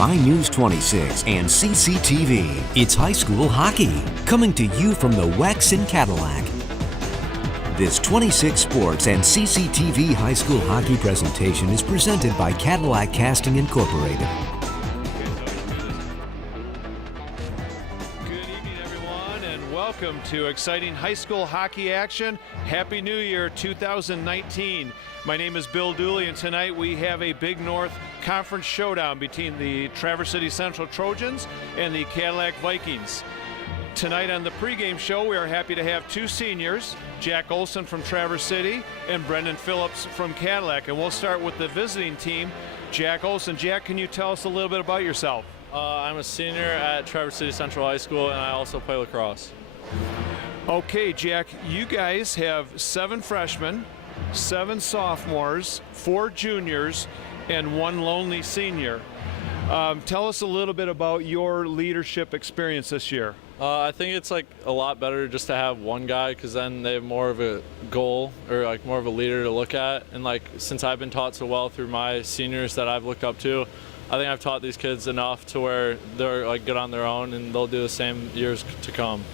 My News 26 and CCTV. It's high school hockey, coming to you from the WEX in Cadillac. This 26 Sports and CCTV high school hockey presentation is presented by Cadillac Casting Incorporated. Good evening, everyone, and welcome to exciting high school hockey action. Happy New Year 2019. My name is Bill Dooley, and tonight we have a Big North Conference showdown between the Traverse City Central Trojans and the Cadillac Vikings. Tonight on the pregame show, we are happy to have two seniors, Jack Olson from Traverse City and Brendan Phillips from Cadillac. And we'll start with the visiting team, Jack Olson. Jack, can you tell us a little bit about yourself? I'm a senior at Traverse City Central High School, and I also play lacrosse. Okay, Jack, you guys have 7 freshmen, 7 sophomores, 4 juniors, and 1 lonely senior. Tell us a little bit about your leadership experience this year. I think it's like a lot better just to have one guy, because then they have more of a goal or like more of a leader to look at. And like since I've been taught so well through my seniors that I've looked up to, I think I've taught these kids enough to where they're like good on their own and they'll do the same years to come.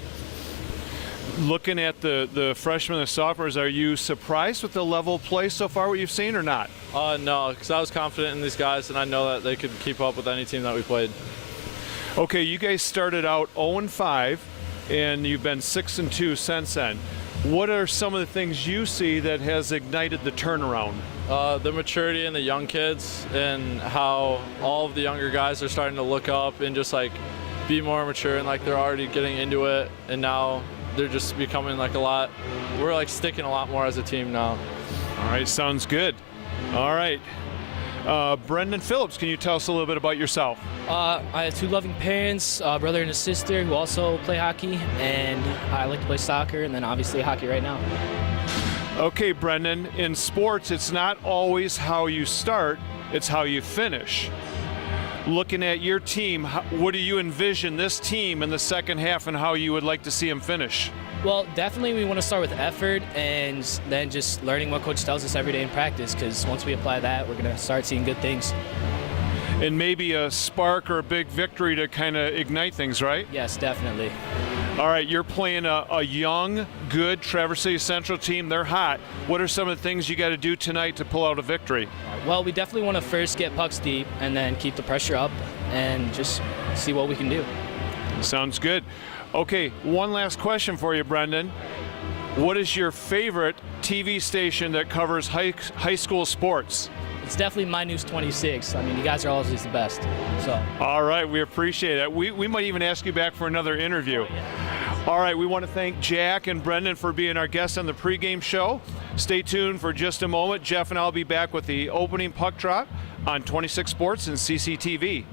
Looking at the freshmen and sophomores, are you surprised with the level of play so far, what you've seen, or not? No, because I was confident in these guys and I know that they could keep up with any team that we played. Okay, you guys started out 0-5, and you've been 6-2 since then. What are some of the things you see that has ignited the turnaround? The maturity in the young kids and how all of the younger guys are starting to look up and just like be more mature, and like they're already getting into it, and now they're just becoming like we're like sticking a lot more as a team now. All right, sounds good. All right. Brendan Phillips, can you tell us a little bit about yourself? I have 2 loving parents, a brother and a sister who also play hockey, and I like to play soccer, and then obviously hockey right now. Okay, Brendan, in sports, it's not always how you start, it's how you finish. Looking at your team, what do you envision this team in the second half and how you would like to see them finish? Well, definitely we want to start with effort and then just learning what coach tells us every day in practice, because once we apply that, we're going to start seeing good things. And maybe a spark or a big victory to kind of ignite things, right? Yes, definitely. All right, you're playing a young, good Traverse City Central team. They're hot. What are some of the things you got to do tonight to pull out a victory? Well, we definitely want to first get pucks deep and then keep the pressure up and just see what we can do. Sounds good. Okay, one last question for you, Brendan. What is your favorite TV station that covers high school sports? It's definitely My News 26. I mean, you guys are always the best. So. All right, we appreciate it. We might even ask you back for another interview. Oh, yeah. All right, we want to thank Jack and Brendan for being our guests on the pregame show. Stay tuned for just a moment. Jeff and I will be back with the opening puck drop on 26 Sports and CCTV.